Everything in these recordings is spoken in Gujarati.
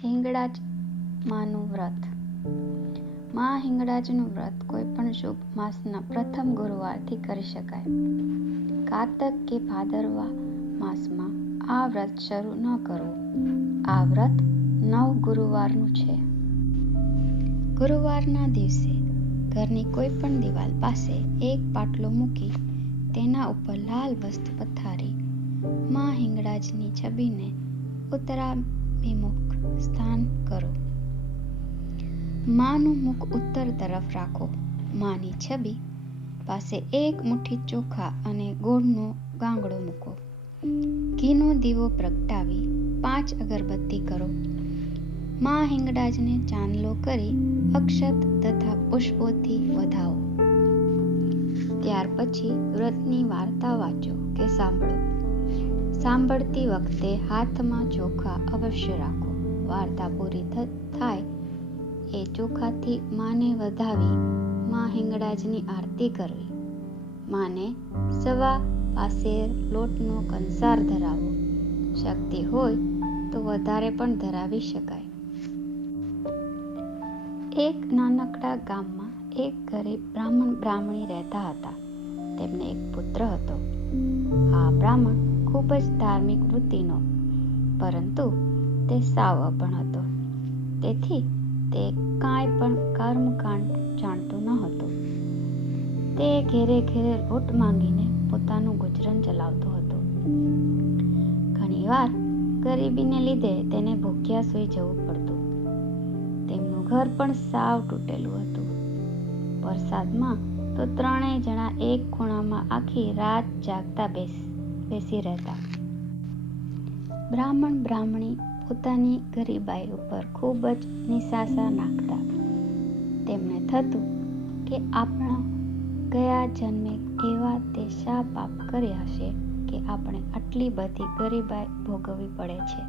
હિંગળાજ માનું વ્રત. માં હિંગળાજનું વ્રત કોઈ પણ શુભ માસના પ્રથમ ગુરુવારથી કરી શકાય. કારતક કે ભાદરવા માસમાં આ વ્રત શરૂ ન કરવું. આ વ્રત 9 ગુરુવારનું છે. ગુરુવારના દિવસે ઘરની કોઈ પણ દિવાલ પાસે એક પાટલો મૂકી તેના ઉપર લાલ વસ્ત્ર પથારી માં હિંગળાજની છબીને ઉત્તરાભિમુખ સ્થાન કરો. માનું મુખ ઉત્તર તરફ રાખો. માની છબી પાસે એક મુઠ્ઠી ચોખા અને ગોળનો ગાંગડો મૂકો. ઘીનો દીવો પ્રગટાવી 5 અગરબત્તી કરો. માં હિંગળાજને ચાંદલો કરી અક્ષત તથા પુષ્પોથી વધાવો. ત્યાર પછી વ્રતની વાર્તા વાંચો કે સાંભળો. સાંભળતી વખતે હાથમાં ચોખા અવશ્ય રાખો. વાર્તા પૂરી થાય એ ચોખાથી માને વધાવી માં હિંગળાજની આરતી કરવી. માને સવા પાસેર લોટનો કંસાર ધરાવો. શક્તિ હોય તો વધારે પણ ધરાવી શકાય. એક નાનકડા ગામમાં એક ગરીબ બ્રાહ્મણી રહેતા હતા. તેમને એક પુત્ર હતો. આ બ્રાહ્મણ ખૂબ જ ધાર્મિક વૃત્તિનો, પરંતુ તે સાવ અભણ હતો. તેથી તે કાંઈ પણ કર્મકાંડ જાણતો ન હતો. તે ઘેરે ઘેરે લોટ માંગીને પોતાનું ગુજરાન ચલાવતો હતો. ઘણીવાર ગરીબીને લીધે તેને ભૂખ્યા સૂઈ જવું પડતું. તેમનું ઘર પણ સાવ તૂટેલું હતું. વરસાદમાં તો 3 જણા એક ખૂણામાં આખી રાત જાગતા બેસી રહેતા. બ્રાહ્મણી પોતાની ગરીબાઈ ઉપર ખૂબ જ નિશાસા નાખતા. તેમને થતું કે આપણા ગયા જન્મે એવા તે શા પાપ કર્યા હશે કે આપણે આટલી બધી ગરીબાઈ ભોગવવી પડે છે.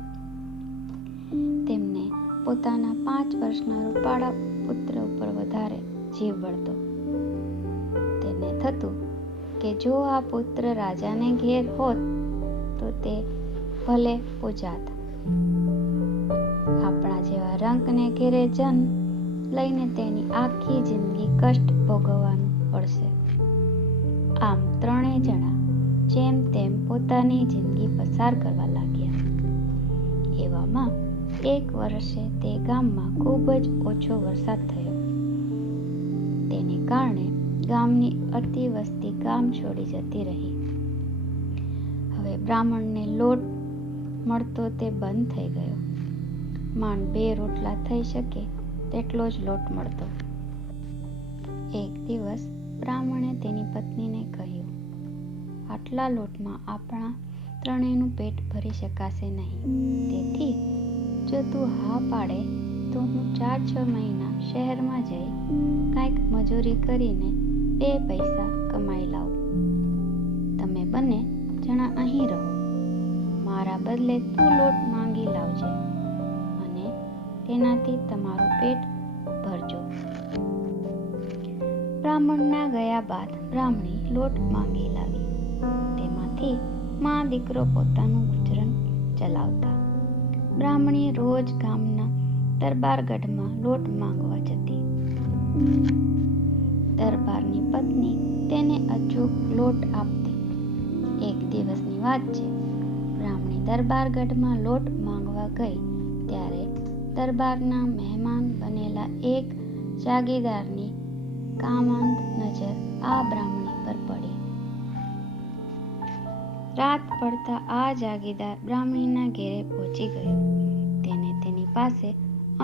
તેમને પોતાના 5 વર્ષના રૂપાળા પુત્ર ઉપર વધારે જીવ બળતો. તેને થતું કે જો આ પુત્ર રાજાને ઘેર હોત તો તે ભલે પૂજાત. આપણા જેવા રંકને ઘેરે જન્મ લઈને તેની આખી જિંદગી કષ્ટ ભોગવવાનું પડશે. આમ 3 જણા જેમ તેમ પોતાની જિંદગી પસાર કરવા લાગ્યા. એવામાં એક વર્ષે તે ગામમાં ખૂબ જ ઓછો વરસાદ થયો. તેને કારણે ગામની અડધી વસ્તી ગામ છોડી જતી રહી. હવે બ્રાહ્મણને લોટ મળતો તે બંધ થઈ ગયો. માંડ 2 રોટલા થઈ શકે તેટલો જ લોટ મળતો. એક દિવસ બ્રાહ્મણે તેની પત્નીને કહ્યું, આટલા લોટમાં આપણા 3નું પેટ ભરી શકાશે નહીં. તેથી જો તું હા પાડે તો હું 4-6 મહિના શહેરમાં જઈ કાંઈક મજૂરી કરીને 2 પૈસા કમાઈ લાવું. તમે બંને જણા અહીં રહો. મારા બદલે તું લોટ માંગી લાવજે અને તેનાથી તમારું પેટ ભરજો. બ્રાહ્મણના ગયા બાદ બ્રાહ્મણી લોટ માંગી લાવી. તેમાંથી માં દીકરો પોતાનું ગુજરાન ચલાવતા. બ્રાહ્મણી રોજ ગામના દરબારગઢમાં લોટ માંગવા જતી. દરબારની પત્ની તેને અચૂક લોટ આપતી. એક દિવસની વાત છે. બ્રાહ્મણી દરબારગઢમાં લોટ માંગવા ગઈ ત્યારે દરબારના મહેમાન બનેલા એક જાગીરદારની કામાંધ નજર આ બ્રાહ્મણી પર પડી. રાત પડતા આ જાગીરદાર બ્રાહ્મણીના ઘેરે પહોંચી ગયો. તેને તેની પાસે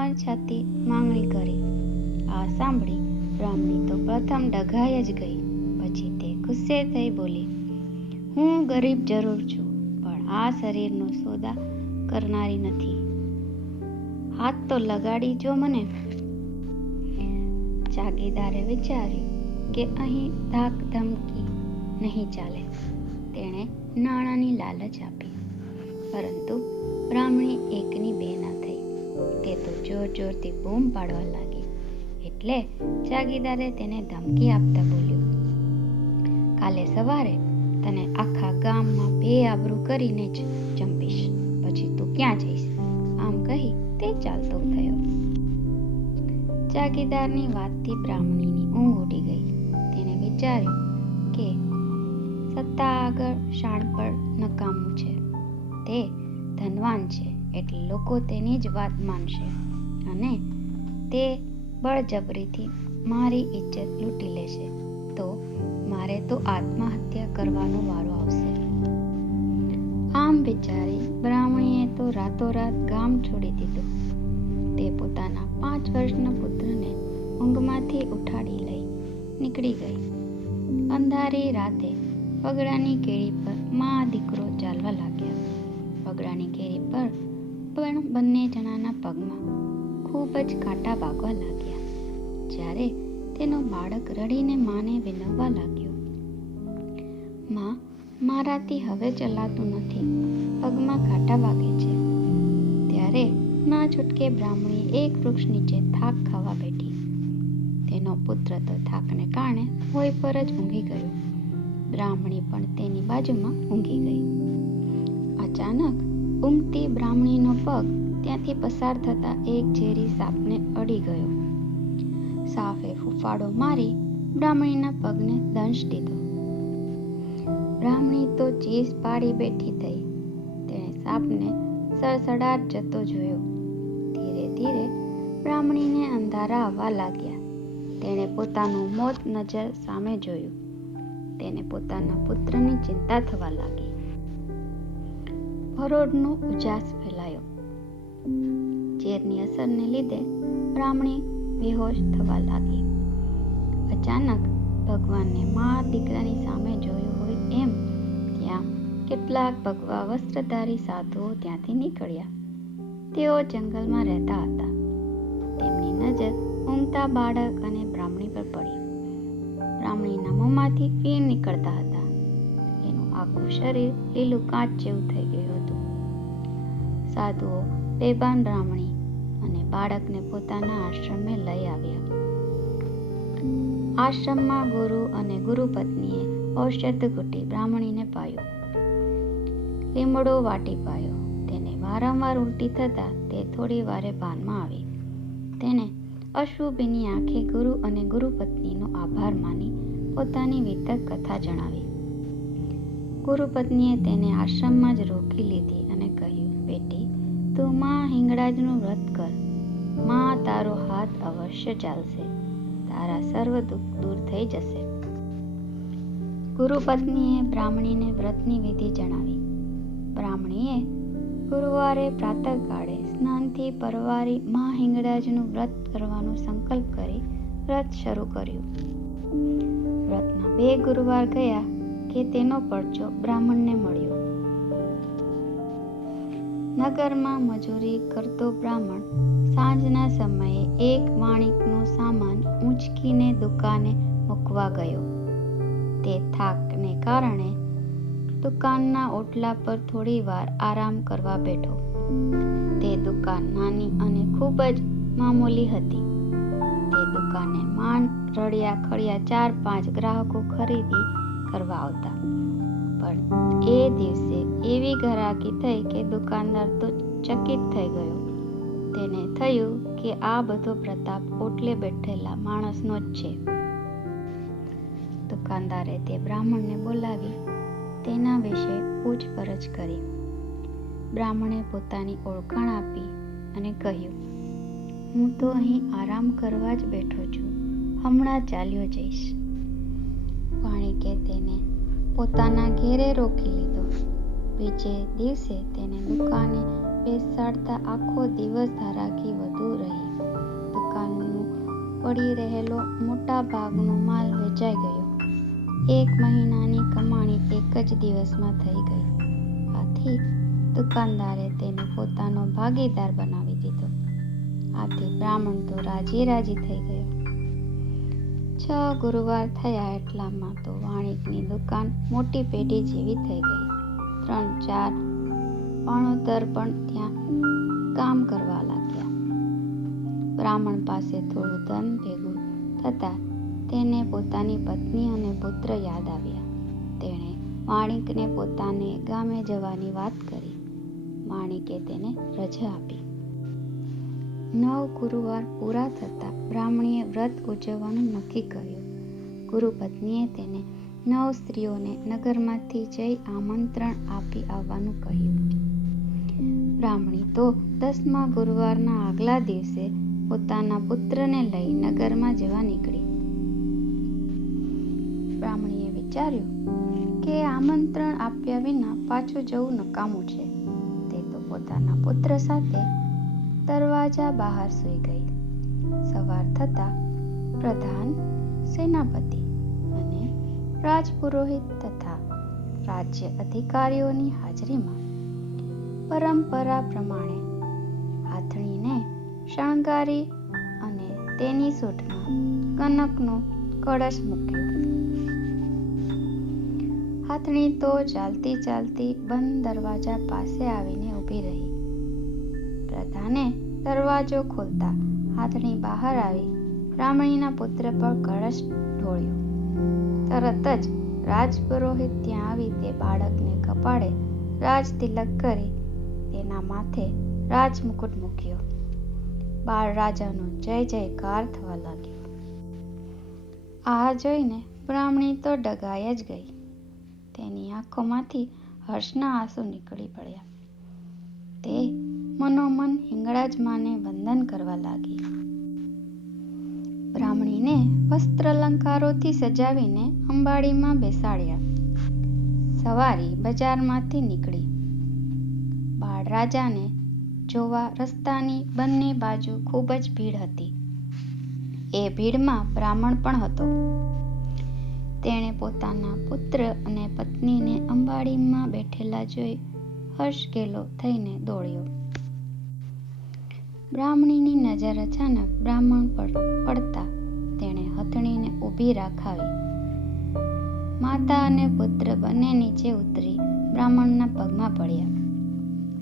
અણછાતી માંગણી કરી. આ સાંભળી બ્રાહ્મણી તો પ્રથમ ડઘાઈ જ ગઈ. પછી તે ગુસ્સે થઈ બોલી, હું ગરીબ જરૂર છું, પણ આ શરીરનો સોદા કરનારી નથી. હાથ તો લગાડી જો મને. જાગીરદારે વિચાર્યું કે અહીં ધાક ધમકી નહીં ચાલે. તેણે નાણાંની લાલચ આપી. પરંતુ બ્રાહ્મણી એકની બે ના થઈ. તે તો જોર જોરથી બૂમ પાડવા લાગી. એટલે જાગીરદારે તેને ધમકી આપતા બોલ્યો, કાલે સવારે તને આખા ગામમાં બેઆબરૂ કરીને જ ચંપીશ. પછી તું ક્યાં જઈશ? આમ કહી તે ચાલતો થયો. જાગીરદારની વાતથી બ્રાહ્મણીની ઊંઘ ઉડી ગઈ. તેણે વિચાર્યું કે સત્તા આગળ શાણપણ નકામું છે. તે ધનવાન છે એટલે લોકો તેની જ વાત માનશે અને તે બળજબરીથી મારી ઇજ્જત લૂંટી લેશે તો મારે તો આત્મહત્યા કરવાનો વારો આવશે. આમ વિચારી બ્રાહ્મણીએ તો રાતોરાત ગામ છોડી દીધું. તે પોતાના 5 વર્ષના પુત્રને ઊંઘમાંથી ઉઠાડી લઈ નીકળી ગઈ. અંધારી રાતે વગડાની કેરી પર મા દીકરો ચાલવા લાગ્યા. વગડાની કેરી પર પણ બંને જણાના પગમાં ખૂબ જ કાંટા વાગવા લાગ્યા. જ્યારે તેનું બાળક રડીને માને વિનવવા લાગ્યું, માં, મારાથી હવે ચલાતું નથી, પગમાં કાંટા વાગે છે. ત્યારે ના છૂટકે બ્રાહ્મણી એક વૃક્ષ નીચે થાક ખાવા બેઠી. તેનો પુત્ર તો થાકને કારણે ભોંય પર જ ઊંઘી ગયો. બ્રાહ્મણી પણ તેની બાજુમાં ઊંઘી ગઈ. અચાનક ઊંઘતી બ્રાહ્મણીનો પગ ત્યાંથી પસાર થતા એક ઝેરી સાપને અડી ગયો. સાપે ફૂફાડો મારી બ્રાહ્મણીના પગને દંશ દીધો. બ્રાહ્મણી તો ચીસ પાડી બેઠી થઈ. તેણે સાપને સડસડાટ જતો જોયો. ધીરે ધીરે બ્રાહ્મણીને અંધારા આવવા લાગ્યા. તેણે પોતાનું મોત નજર સામે જોયું. તેને પોતાના પુત્રની ચિંતા થવા લાગી. ભરોડનો ઉજાસ ફેલાયો. ઝેરની અસરને લીધે બ્રાહ્મણી બેહોશ થવા લાગી. અચાનક ભગવાનને મા દીકરાની સામે જોયું હોય એમ ત્યાં કેટલાક ભગવા વસ્ત્રધારી સાધુઓ ત્યાંથી નીકળ્યા. તેઓ જંગલમાં રહેતા હતા. તેમની નજર ઊંઘતા બાળક અને બ્રાહ્મણી પર પડી. બ્રાહ્મણીના મોંમાંથી ફીણ નીકળતા હતા. એનું આખું શરીર લીલું કાચ જેવું થઈ ગયું હતું. સાધુઓ બેભાન બ્રાહ્મણી અને બાળકને પોતાના આશ્રમે લઈ આવ્યા. આશ્રમમાં ગુરુ અને ગુરુપત્નીએ ઔષધ ઘૂંટી બ્રાહ્મણીને પાયું. લીમડો વાટી પાયો. તેને વારંવાર ઉલટી થતા તે થોડી વારે ભાનમાં આવી. તેને અશુભીની આંખે ગુરુ અને ગુરુપત્નીનો આભાર માની પોતાની વિતક કથા જણાવી. ગુરુપત્નીએ તેને આશ્રમમાં જ રોકી લીધી અને કહ્યું, બેટી, તું માં હિંગળાજનું વ્રત કર. માં તારો હાથ અવશ્ય ચાલશે. તારા સર્વ દુઃખ દૂર થઈ જશે. ગુરુપત્નીએ બ્રાહ્મણીને વ્રતની વિધિ જણાવી. બ્રાહ્મણીએ ગુરુવારે પ્રાતઃકાળે સ્નાનથી પરવારી મા હિંગળાજનું વ્રત કરવાનો સંકલ્પ કરી વ્રત શરૂ કર્યું. વ્રતના 2 ગુરુવાર ગયા કે તેનો પરચો બ્રાહ્મણને મળ્યો. નગરમાં મજૂરી કરતો બ્રાહ્મણ સાંજના સમયે એક વાણિકનો સામાન ઊંચકીને દુકાને મૂકવા ગયો. તે થાકને કારણે દુકાનના ઓટલા પર થોડી વાર આરામ કરવા બેઠો. તે દુકાન નાની અને ખૂબ જ મામૂલી હતી. તે દુકાને માંડ રળિયા ખળિયા 4-5 ગ્રાહકો ખરીદી કરવા આવતા. પણ એ દિવસે એવી ઘરાકી થઈ કે દુકાનદાર તો ચકિત થઈ ગયો. તેને થયું કે આ બધો પ્રતાપ ઓટલે બેઠેલા માણસનો જ છે. દુકાનદારે તે બ્રાહ્મણને બોલાવી તેના વિશે પૂછપરછ કરી. બ્રાહ્મણે પોતાની ઓળખાણ આપી અને કહ્યું, હું તો અહીં આરામ કરવા જ બેઠો છું. હમણાં ચાલ્યો જઈશ. વાણિકે તેને પોતાના ઘેરે રોકી લીધો. બીજે દિવસે તેને દુકાને બેસાડતા આખો દિવસ ધરાકી વધુ રહી. દુકાનનું પડી રહેલો મોટા ભાગનો માલ વેચાઈ ગયો. 1 મહિનાની કમાણી એક જ દિવસમાં થઈ ગઈ. આથી દુકાનદારે તેને પોતાનો ભાગીદાર બનાવી દીધો. આથી બ્રાહ્મણ તો રાજી રાજી થઈ ગયો. 6 ગુરુવાર થયા એટલામાં તો વાણિકની દુકાન મોટી પેઢી જેવી થઈ ગઈ. 3-4 પાણોતર પણ ત્યાં કામ કરવા લાગ્યા. બ્રાહ્મણ પાસે થોડું ધન ભેગું થતાં તેને પોતાની પત્ની અને પુત્ર યાદ આવ્યા. તેણે વાણિકને પોતાને ગામે જવાની વાત કરી. વાણિકે તેને રજા આપી. 9 ગુરુવાર પૂરા થતાં બ્રાહ્મણીએ વ્રત ઉજવવાનું નક્કી કર્યું. ગુરુપત્નીએ તેને 9 સ્ત્રીઓને નગરમાંથી જઈ આમંત્રણ આપી આવવાનું કહ્યું. બ્રાહ્મણી તો 10મા ગુરુવારના આગલા દિવસે પોતાના પુત્રને લઈ નગરમાં જવા નીકળી. બ્રાહ્મણીએ વિચાર્યું કે આમંત્રણ આપ્યા વિના પાછું જવું નકામું છે. તે તો પોતાના પુત્ર સાથે દરવાજા બહાર સૂઈ ગઈ. સવાર થતાં પ્રધાન, સેનાપતિ અને રાજપુરોહિત તથા રાજ્ય અધિકારીઓની હાજરીમાં પરંપરા પ્રમાણે હાથણીને શણગારી અને તેની સૂંઢમાં કનકનો કળશ મૂક્યો. હાથણી તો ચાલતી ચાલતી બંધ દરવાજા પાસે આવીને ઊભી રહી. પ્રધાને દરવાજો ખોલતા હાથણી બહાર આવી બ્રાહ્મણીના પુત્ર પર કળશ ઢોળ્યો. તરત જ રાજપુરોહિત ત્યાં આવી તે બાળકને કપાળે રાજ તિલક કરી તેના માથે રાજમુકુટ મૂક્યો. બાળ રાજાનો જય જયકાર થવા લાગ્યો. આ જોઈને બ્રાહ્મણી તો ડઘાઈ જ ગઈ. તેની આંખોમાંથી હર્ષના આંસુ નીકળી પડ્યા. તે મનોમન હિંગળાજ માને વંદન કરવા લાગી. બ્રાહ્મણીને વસ્ત્રાલંકારોથી સજાવીને અંબાડીમાં બેસાડ્યા. સવારી બજારમાંથી નીકળી. બાળ રાજાને જોવા રસ્તાની બંને બાજુ ખૂબ જ ભીડ હતી. એ ભીડમાં બ્રાહ્મણ પણ હતો. તેણે પોતાના પુત્ર અને પત્નીને અંબાડીમાં બેઠેલા જોઈ હર્ષઘેલો થઈને દોડ્યો. બ્રાહ્મણીની નજર અચાનક બ્રાહ્મણ પર પડતા તેણે હથણીને ઊભી રાખાવી. માતા અને પુત્ર બંને નીચે ઉતરી બ્રાહ્મણના પગમાં પડ્યા.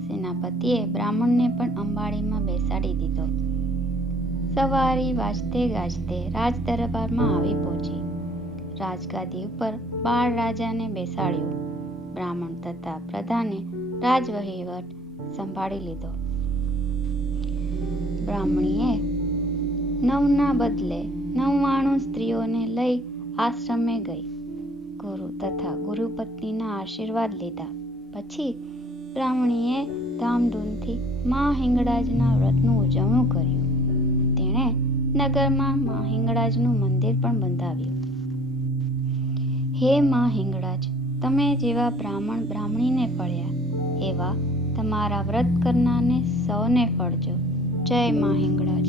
સેનાપતિએ બ્રાહ્મણને પણ અંબાડીમાં બેસાડી દીધો. સવારી વાજતે ગાજતે રાજ દરબારમાં આવી પહોંચી. રાજગાદી ઉપર બાળ રાજાને બેસાડ્યો. બ્રાહ્મણ તથા પ્રધાને રાજવહીવટ સંભાળી લીધો. બ્રાહ્મણીએ 9ના બદલે 99 સ્ત્રીઓને લઈ આશ્રમે ગઈ. ગુરુ તથા ગુરુપત્નીના આશીર્વાદ લીધા પછી બ્રાહ્મણીએ ધામધૂમથી મા હિંગળાજના વ્રતનું ઉજવણું કર્યું. તેણે નગરમાં મા હિંગળાજનું મંદિર પણ બંધાવ્યું. હે મા હિંગળાજ, તમે જેવા બ્રાહ્મણ બ્રાહ્મણીને ફળ્યા એવા તમારા વ્રત કરનારને સૌને ફળજો. જય મા હિંગળાજ.